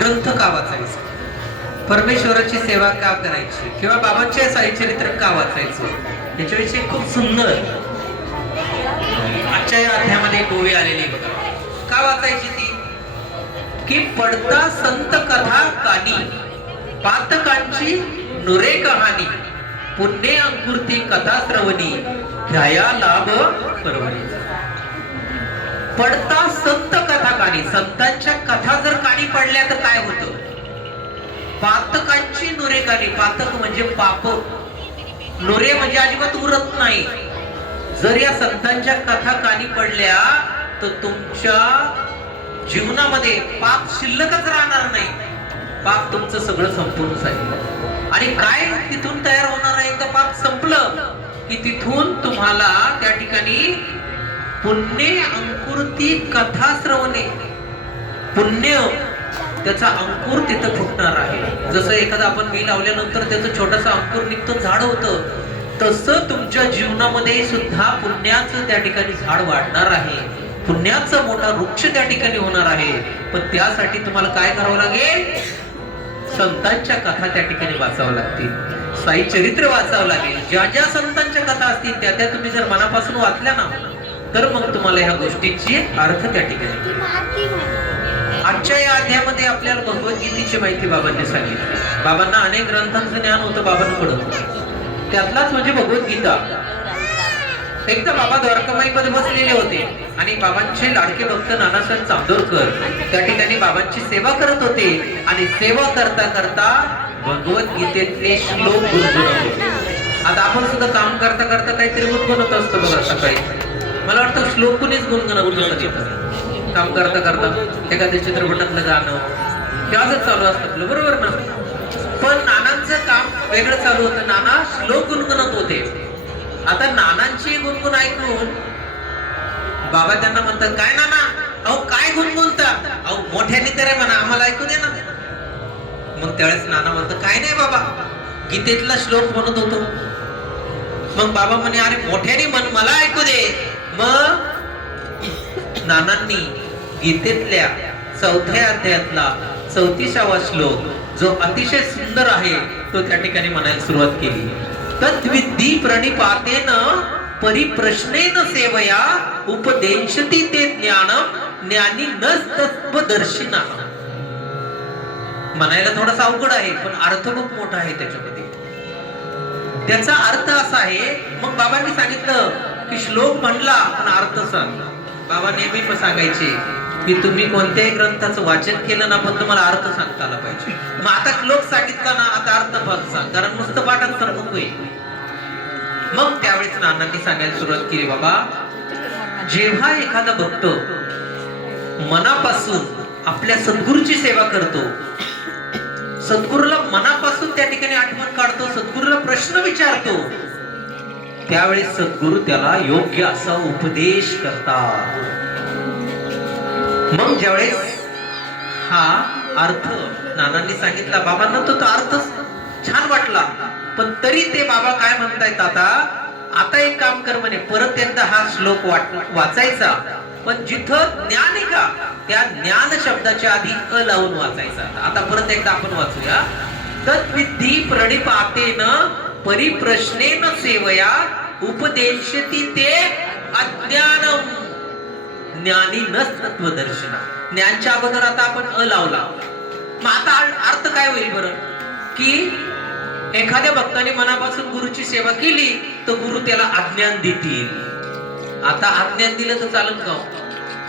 ग्रंथ का वाचायचा, परमेश्वराची सेवा का करायची, किंवा बाबांचे साईचरित्र का वाचायचं, याच्याविषयी खूप सुंदर आजच्या या अध्यायामध्ये गोवी आलेली बघा. का वाचायची ती, की पडता संत कथा कानी, पातकांची नुरे कहाणी, पुण्य अंकुरती कथा श्रवणी, घ्याया लाभ परवणी. पडता संत कथा कानी, संतांच्या कथा जर कानी पडल्या तर काय होतं. पातकांची नुरे कानी, पातक म्हणजे पाप, नुरे म्हणजे अजिबात उरत नाही. जर या संतांच्या कथा कानी पडल्या तर तुमच्या जीवनामध्ये पाप शिल्लकच राहणार नाही. पाप तुमचं सगळं संपूर्ण जाईल. आणि काय तिथून तयार होणार आहे, एकदा पाप संपलं की तिथून तुम्हाला त्या ठिकाणी पुण्य अंकुरती कथा श्रवणे, पुण्य त्याचा अंकुर तिथं फुटणार आहे. जसं एखादा आपण बी लावल्यानंतर त्याचं छोटंसं अंकुर निघतं, झाड होतं, तसं तुमच्या जीवनामध्ये सुद्धा पुण्याचं त्या ठिकाणी झाड वाढणार आहे, पुण्याचा मोठा वृक्ष त्या ठिकाणी होणार आहे. पण त्यासाठी तुम्हाला काय करावं लागेल, संतांच्या कथा त्या ठिकाणी वाचावं लागतील, साई चरित्र वाचावं लागेल. ज्या ज्या संतांच्या कथा असतील त्या त्या तुम्ही जर मनापासून वाचल्या ना, तर मग तुम्हाला ह्या गोष्टीची अर्थ त्या ठिकाणी. आजच्या या अध्यायामध्ये आपल्याला भगवद्गीतेची माहिती बाबांनी सांगितली. बाबांना अनेक ग्रंथांचं ज्ञान होतं बाबांकडं, त्यातलाच म्हणजे भगवद्गीता. एकदा बाबा द्वारकामाईमध्ये बसलेले होते आणि बाबांचे लाडके भक्त नानासाहेब चांदोरकर त्या ठिकाणी बाबांची सेवा करत होते. आणि सेवा करता करता भगवद्गीतेतले श्लोक गुणगुणत होते. आता आपण सुद्धा काम करता करता काहीतरी गुणगुणत असतो बघा. सकाळी मला वाटतं श्लोक कुणीच गुणगुणत नसतं. काम करता करता एखाद्या चित्रपटातलं गाणं त्याच चालू असतं, बरोबर ना. पण नानांचं काम वेगळं चालू होतं. नाना श्लोक गुणगुणत होते. आता नानांची गुणगुण ऐकून बाबा त्यांना म्हणतात, काय नाना, अहो काय गुणगुणता, अहो मोठ्याने तरी म्हणा, आम्हाला ऐकू दे ना. मग त्यावेळेस नाना म्हणतात, काय नाही बाबा, गीतेतला श्लोक म्हणत होतो. मग बाबा म्हणे, अरे मोठ्याने म्हण, मला ऐकू दे. मग नानांनी गीतेतल्या 4थ्या अध्यायातला 34वा श्लोक, जो अतिशय सुंदर आहे, तो त्या ठिकाणी म्हणायला सुरुवात केली. तद्विद्धी प्रणिपातेन परिप्रश्नेन सेवया उपदेशति ते ज्ञानम ज्ञानी नस्तत्वदर्शिना. म्हणायला थोडासा अवघड आहे, पण अर्थ खूप मोठा आहे त्याच्यामध्ये. त्याचा अर्थ असा आहे, मग बाबांनी सांगितलं की श्लोक म्हणला पण अर्थ सांग. बाबा नेहमी सांगायचे की तुम्ही कोणत्याही ग्रंथाचं वाचन केलं ना, पण तुम्हाला अर्थ सांगता आला पाहिजे. मग आता श्लोक सांगितला ना, आता अर्थ पण सांग, कारण नुसतं पाठांतर नकोय. मग त्यावेळेस नानांनी सांगायला सुरुवात केली, बाबा जेव्हा एखादा भक्त मनापासून आपल्या सद्गुरूची सेवा करतो, सद्गुरूला मनापासून त्या ठिकाणी आठवण काढतो, सद्गुरूला प्रश्न विचारतो, त्यावेळेस सद्गुरू त्याला योग्य असा उपदेश करतात. मग ज्यावेळेस हा अर्थ नानांनी सांगितला, बाबांना तो अर्थ छान वाटला, पण तरी ते बाबा काय म्हणतायत, आता एक काम कर म्हणे, परत एकदा हा श्लोक वाचायचा, पण जिथं ज्ञान आहे का, त्या ज्ञान शब्दाच्या आधी अ लावून वाचायचा. आता परत एकदा आपण वाचूया. तद्विद्धी प्रणिपातेन परिप्रश्नेन सेवया उपदेशति ते अज्ञानम ज्ञानी नस्तत्वदर्शिना. ज्ञानच्या अगोदर आता आपण अ लावला. मग आता अर्थ काय होईल बरं, की एखाद्या भक्ताने मनापासून गुरुची सेवा केली तर गुरु त्याला अज्ञान देतील. आता अज्ञान दिलं तर चालेल का?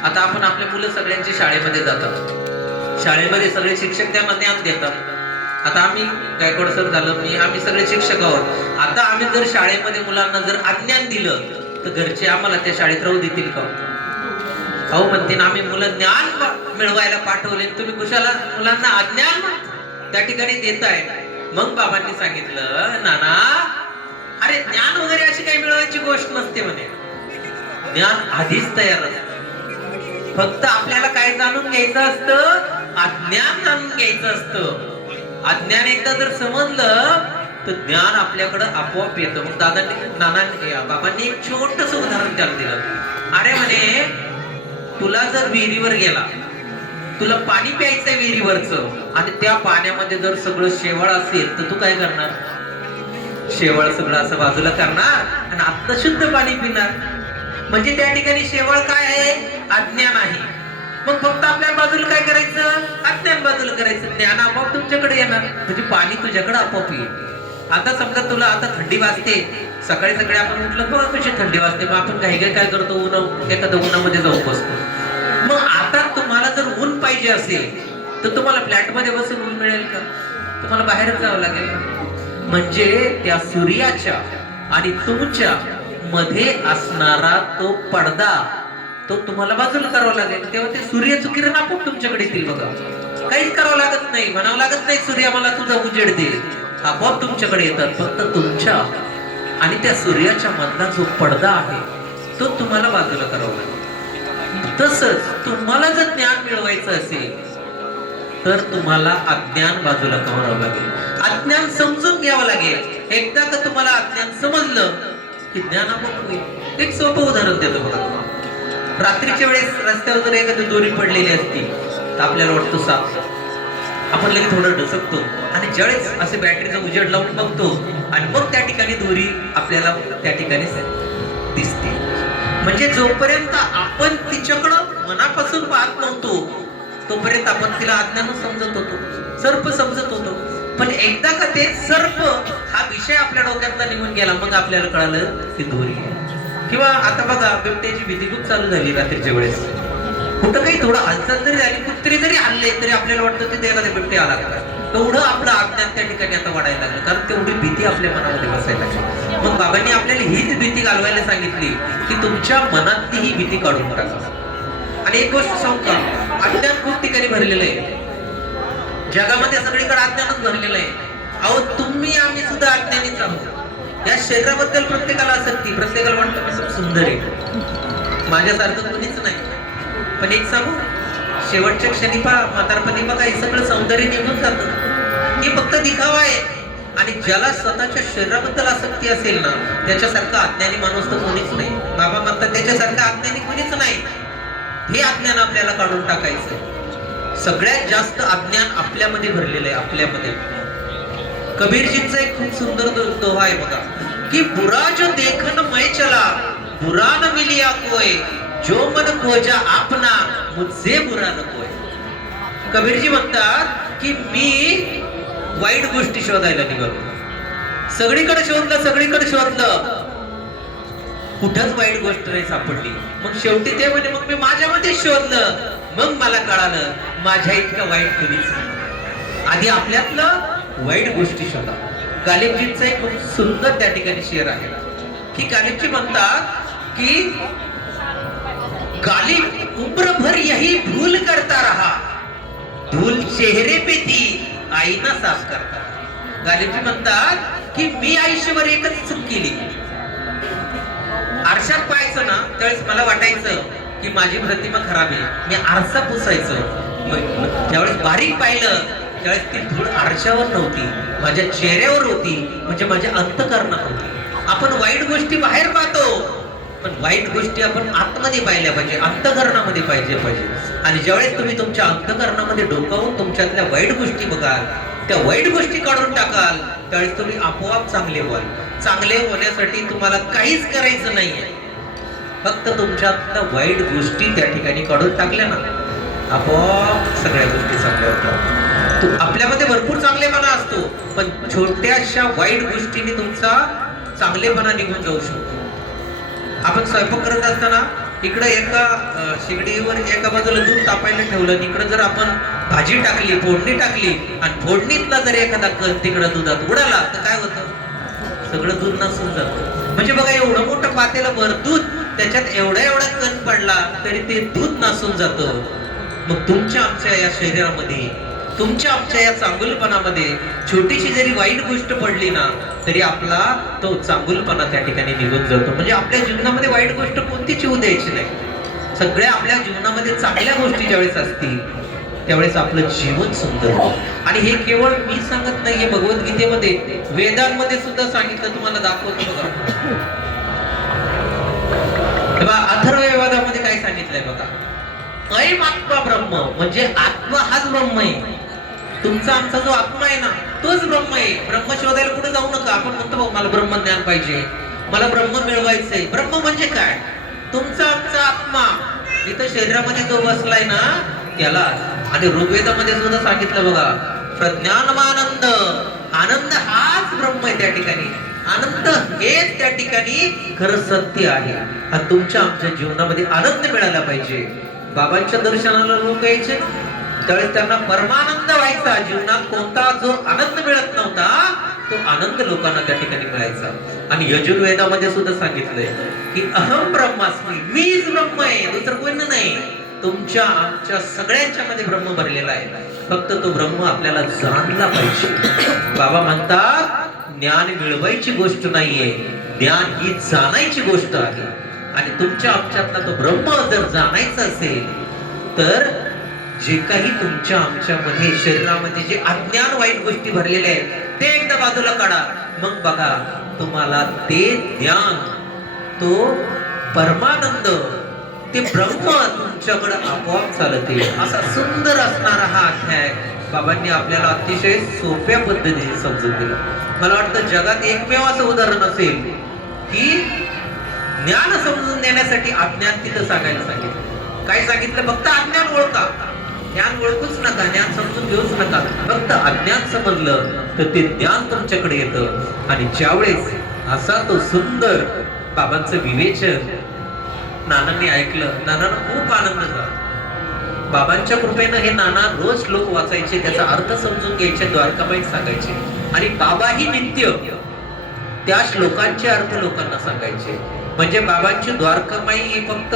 आता आपण आपल्या मुलं सगळ्यांची शाळेमध्ये जातात, शाळेमध्ये सगळे शिक्षक त्यांना ज्ञान देतात. आता आम्ही गायकवाड सर झालं, आम्ही सगळे शिक्षक आहोत. आता आम्ही जर शाळेमध्ये मुलांना जर अज्ञान दिलं तर घरचे आम्हाला त्या शाळेत राहू देतील का? अहो म्हणतील, आम्ही मुलं ज्ञान मिळवायला पाठवले, तुम्ही कुशाला मुलांना अज्ञान त्या ठिकाणी देताय. मग बाबांनी सांगितलं, नाना अरे ज्ञान वगैरे अशी काही मिळवायची गोष्ट नसते म्हणे. ज्ञान आधीच तयार असतं, फक्त आपल्याला काय जाणून घ्यायचं असतं, अज्ञान जाणून घ्यायचं असतं. अज्ञान एकदा जर समजलं तर ज्ञान आपल्याकडे आपोआप येतं. मग नानांनी बाबांनी एक छोटस उदाहरण त्याला दिलं. अरे म्हणे, तुला जर विहिरीवर गेला तुला पाणी प्यायचंय विहिरीवरचं आणि त्या पाण्यामध्ये जर सगळं शेवाळ असेल तर तू काय करणार? शेवाळ सगळं असं बाजूला करणार आणि आत्ता शुद्ध पाणी पिणार. म्हणजे त्या ठिकाणी शेवाळ काय आहे? अज्ञान आहे. मग फक्त आपल्या बाजूला काय करायचं? अज्ञान बाजूला करायचं. ज्ञान आपोआप तुमच्याकडे येणार, म्हणजे पाणी तुझ्याकडे आपोआप येईल. आता समजा तुला आता थंडी वाजते, सकाळी सकाळी आपण उठलं बघ कशी थंडी वाजते, मग आपण काही काय करतो? एखाद्या उन्हामध्ये जाऊन बसतो. मग आता तुम्हाला जर ऊन पाहिजे असेल तर तुम्हाला फ्लॅट मध्ये बसून ऊन मिळेल का? तुम्हाला बाहेरच जावं लागेल. म्हणजे त्या सूर्याच्या आणि तुमच्या मध्ये असणारा तो पडदा तो तुम्हाला बाजूला करावा लागेल. तेव्हा ते सूर्याचं किरण आपोआप तुमच्याकडे येतील. बघा, काहीच करावं लागत नाही, म्हणावं लागत नाही सूर्या मला तुझा उजेड दे, आपोआप तुमच्याकडे येतात. फक्त तुमच्या आणि त्या सूर्याच्या मधला जो पडदा आहे तो तुम्हाला बाजूला करावा लागेल. तसंच तुम्हाला जर ज्ञान मिळवायचं असेल तर तुम्हाला अज्ञान बाजूला करावं लागेल. अज्ञान समजून घ्यावं लागेल. एकदा का तुम्हाला अज्ञान समजलं की ज्ञान आपोआप होईल. एक सोपं उदाहरण देतो बघा. रात्रीच्या वेळेस रस्त्यावर जर एखादी दोरी पडलेली असती तर आपल्याला वाटतं साप, आपण लगेच थोडं ढसकतो आणि ज्यावेळेस असे बॅटरीचा उजेड लावून बघतो आणि मग त्या ठिकाणी दोरी आपल्याला त्या ठिकाणी दिसते. म्हणजे जोपर्यंत आपण तिच्याकडं मनापासून पाहत नव्हतो तोपर्यंत आपण तिला अज्ञान समजत होतो, सर्प समजत होतो. पण एकदा का ते सर्प हा विषय आपल्या डोक्यातला निघून गेला मग आपल्याला कळालं ती दोरी. किंवा आता बघा बिबट्याची भीती खूप चालू झाली रात्रीच्या वेळेस. कुठं काही थोडं हालचाल जरी झाली, कुत्री जरी हल्ले तरी आपल्याला वाटतं ते एखाद्या बिबट्या आला का. एवढं आपलं अज्ञान त्या ठिकाणी आता वाढायला लागलं, कारण तेवढी भीती आपल्या मनामध्ये बसायला लागली. मग बाबांनी आपल्याला हीच भीती घालवायला सांगितली की तुमच्या मनातली ही भीती काढून टाका. आणि एक गोष्ट सांगू का, अज्ञान खूप ठिकाणी भरलेलं आहे जगामध्ये, सगळीकडे अज्ञानच भरलेलं आहे. अहो तुम्ही आम्ही सुद्धा अज्ञानीच आहोत. या शरीराबद्दल प्रत्येकाला आसक्ती, प्रत्येकाला वाटतं मी खूप सुंदर आहे, माझ्यासारखं कोणीच नाही. पण एक सांगू, शेवटच्या क्षणी पहा, म्हातारपणी बघा हे सगळं सौंदर्य निघून जातं. हे फक्त दिखावा आहे. आणि ज्याला स्वतःच्या शरीराबद्दल आसक्ती असेल ना त्याच्यासारखा अज्ञानी माणूस तर कोणीच नाही. बाबा म्हणतात त्याच्यासारखा अज्ञानी कोणीच नाही. हे अज्ञान आपल्याला काढून टाकायचं. सगळ्यात जास्त अज्ञान आपल्यामध्ये भरलेलं आहे, आपल्यामध्ये. कबीरजींचा एक खूप सुंदर दोहा आहे बघा की बुरा जो देखन मैं चला बुरा न मिलिया कोय जो मन खोजा आपना मुझसे बुरा न कोय. कबीरजी म्हणतात की मी वाईट गोष्टी शोधायला निघालो, सगळीकडे शोधलं, कुठंच वाईट गोष्ट नाही सापडली. मग शेवटी ते म्हणे मग मी माझ्यामध्ये शोधलं, मग मला कळालं माझ्या इतकं वाईट कधीच नाही. आधी आपल्यातलं वाईट गोष्टी शोधा. गालिबजींचा एक खूप सुंदर त्या ठिकाणी शेर आहे की गालिबजी म्हणतात की गालिब उम्र भर यही भूल करता रहा, धूल चेहरे पे थी आईना साफ करता. गालिबजी म्हणतात की मी आयुष्यभर एकच चूक केली. आरशात पाहायचं ना त्यावेळेस मला वाटायचं की माझी प्रतिमा खराब आहे, मी आरसा पुसायचं. ज्यावेळेस बारीक पाहिलं त्यावेळेस ती धूळ आरशावर नव्हती, माझ्या चेहऱ्यावर होती, म्हणजे माझ्या अंतःकरणात होती. आपण वाईट गोष्टी बाहेर पाहतो पण वाईट गोष्टी आपण आतमध्ये पाहिल्या पाहिजे, अंतःकरणामध्ये पाहिजे. आणि ज्यावेळेस तुम्ही तुमच्या अंतःकरणामध्ये डोकावून तुमच्यातल्या वाईट गोष्टी बघाल, त्या वाईट गोष्टी काढून टाकाल, त्यावेळेस तुम्ही आपोआप चांगले व्हाल. चांगले होण्यासाठी तुम्हाला काहीच करायचं नाहीये, फक्त तुमच्यातल्या वाईट गोष्टी त्या ठिकाणी काढून टाकल्या ना आपोआप सगळ्या गोष्टी चांगल्या होतात. आपल्यामध्ये भरपूर चांगलेपणा असतो पण छोट्याशा वाईट गोष्टीने तुमचा चांगलेपणा निघून जाऊ शकतो. आपण स्वयंपाक करत असताना इकडे एका शेगडीवर एका बाजूला दूध तापायला ठेवलं, इकडे जर आपण भाजी टाकली, फोडणी टाकली आणि फोडणीतला जर एखादा कण तिकडे दुधात उडाला तर काय होतं? सगळं दूध नसून जातं. म्हणजे बघा एवढं मोठं पातेलं भर दूध, त्याच्यात एवढा कण पडला तरी ते दूध नसून जातं. मग तुमच्या आमच्या या शरीरामध्ये, तुमच्या आमच्या या चांगुलपणामध्ये छोटीशी जरी वाईट गोष्ट पडली ना तरी आपला तो चांगुलपणा त्या ठिकाणी निघून जातो. म्हणजे आपल्या जीवनामध्ये वाईट गोष्ट कोणतीच येऊ द्यायची नाही. सगळ्या आपल्या जीवनामध्ये चांगल्या गोष्टी ज्यावेळेस असतील त्यावेळेस आपलं जीवन सुंदर होतं. आणि हे केवळ मी सांगत नाही, हे भगवद्गीतेमध्ये, वेदांमध्ये सुद्धा सांगितलं. तुम्हाला दाखवतो बघा. अथर्ववेदामध्ये काय सांगितलंय बघा अयम आत्मा ब्रह्म म्हणजे आत्मा हाच ब्रह्म आहे. तुमचा आमचा जो आत्मा आहे ना तोच ब्रह्म आहे. ब्रह्म शोधायला कुठे जाऊ नका. आपण म्हणतो बघ मला ब्रह्मज्ञान पाहिजे, मला ब्रह्म मिळवायचंय. ब्रह्म म्हणजे काय? तुमचा आमचा आत्मा इथं शरीरामध्ये जो बसलाय ना त्याला. आणि ऋग्वेदामध्ये सुद्धा सांगितलं बघा, प्रज्ञानमानंद, आनंद हाच ब्रह्म आहे. त्या ठिकाणी आनंद हेच त्या ठिकाणी खरं सत्य आहे. आणि तुमच्या आमच्या जीवनामध्ये आनंद मिळाला पाहिजे. बाबांच्या दर्शनाला लोक यायचे त्यावेळेस त्यांना परमानंद व्हायचा. जीवनात कोणता जो आनंद मिळत नव्हता तो आनंद लोकांना त्या ठिकाणी मिळायचा. आणि यजुर्वेदामध्ये सुद्धा सांगितलंय की अहम ब्रह्मास्मी, मीच ब्रह्म आहे, दुसरं कोणी नाही. तुमच्या आमच्या सगळ्यांच्या मध्ये ब्रह्म भरलेला आहे. फक्त तो ब्रह्म आपल्याला जाणला पाहिजे. बाबा म्हणतात ज्ञान मिळवायची गोष्ट नाहीये, ज्ञान ही जाणायची गोष्ट आहे. आणि तुमच्या आमच्यातला तो ब्रह्म जर जाणायचा असेल तर जे काही तुमच्या आमच्यामध्ये शरीरामध्ये जे अज्ञान वाईट गोष्टी भरलेल्या आहेत ते एकदा बाजूला काढा. मग बघा तुम्हाला ते ज्ञान, तो परमानंद, ते ब्रह्म तुमच्याकडे आपोआप चालत येईल. असा सुंदर असणारा हा अध्याय बाबांनी आपल्याला अतिशय सोप्या पद्धतीने समजून दिला. मला वाटतं जगात एकमेव असं उदाहरण असेल की ज्ञान समजून देण्यासाठी अज्ञान तिथं सांगायला सांगितलं. काय सांगितलं? फक्त अज्ञान ओळखा, ज्ञान ओळखूच नका, ज्ञान समजून घेऊच नका. फक्त अज्ञान समजलं तर ते ज्ञान तुमच्याकडे येतं. आणि ज्यावेळेस असा तो सुंदर बाबांचं विवेचन नानांनी ऐकलं, नानांना खूप आनंद झाला. बाबांच्या कृपेनं हे नाना रोज श्लोक वाचायचे, त्याचा अर्थ समजून घ्यायचे, द्वारकामाईत सांगायचे. आणि बाबाही नित्य त्या श्लोकांचे अर्थ लोकांना सांगायचे. म्हणजे बाबांची द्वारकामाई ही फक्त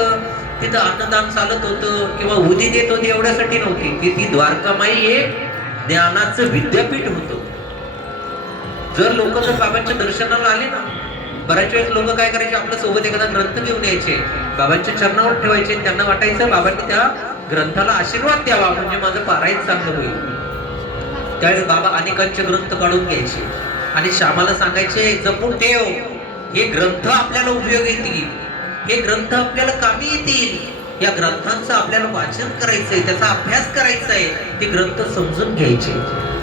तिथं अन्नदान चालत होतं किंवा उदी देत होती एवढ्यासाठी नव्हती, की ती द्वारकामाई एक ज्ञानाचं विद्यापीठ होतं. जर लोक जर बाबांच्या दर्शनाला आले ना, बऱ्याच वेळेस लोक काय करायचे, आपल्या सोबत एखादा ग्रंथ घेऊन यायचे, बाबांच्या चरणावर ठेवायचे. त्यांना वाटायचं बाबांनी त्या ग्रंथाला आशीर्वाद द्यावा म्हणजे माझं पारायण चांगलं होईल. त्यावेळेस बाबा अनेकांचे ग्रंथ काढून घ्यायचे आणि श्यामाला सांगायचे जपून ठेव, हे ग्रंथ आपल्याला उपयोग येतील, हे ग्रंथ आपल्याला कामी येतील. या ग्रंथांचं आपल्याला वाचन करायचंय, त्याचा अभ्यास करायचा आहे, ते ग्रंथ समजून घ्यायचे.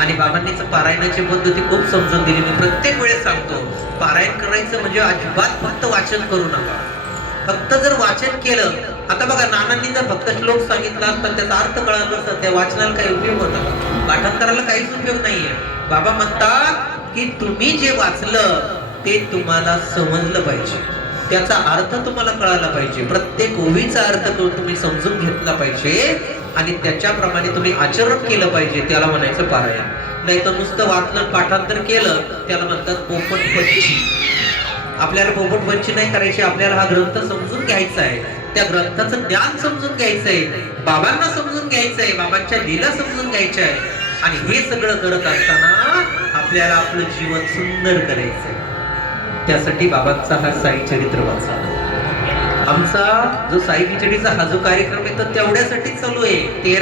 आणि बाबांनीच पारायणाची पद्धती खूप समजून दिली. मी प्रत्येक वेळेस सांगतो, पारायण करायचं म्हणजे अजिबात फक्त वाचन करू नका. फक्त जर वाचन केलं, आता बघा नानांनी जर फक्त श्लोक सांगितला तर त्याचा अर्थ कळला नसता, त्या वाचनाला काही उपयोग होता का? पाठांतराला काहीच उपयोग नाहीये. बाबा म्हणतात की तुम्ही जे वाचलं ते तुम्हाला समजलं पाहिजे, त्याचा अर्थ तुम्हाला कळायला पाहिजे, प्रत्येक ओवीचा अर्थ तुम्ही समजून घेतला पाहिजे आणि त्याच्याप्रमाणे तुम्ही आचरण केलं पाहिजे. त्याला म्हणायचं पारायण. नाही तर नुसतं वाचन पाठांतर केलं त्याला म्हणतात पोपटपंची. आपल्याला पोपटपंची नाही करायची, आपल्याला हा ग्रंथ समजून घ्यायचा आहे, त्या ग्रंथाचं ज्ञान समजून घ्यायचं आहे, बाबांना समजून घ्यायचं आहे, बाबांच्या लीला समजून घ्यायच्या आहे. आणि हे सगळं करत असताना आपल्याला आपलं जीवन सुंदर करायचंय. त्यासाठी बाबांचा हा साई चरित्र वाचा. आमचा जो साई खिचडीचा हा जो कार्यक्रम आहे तो तेवढ्यासाठी चालू आहे. 13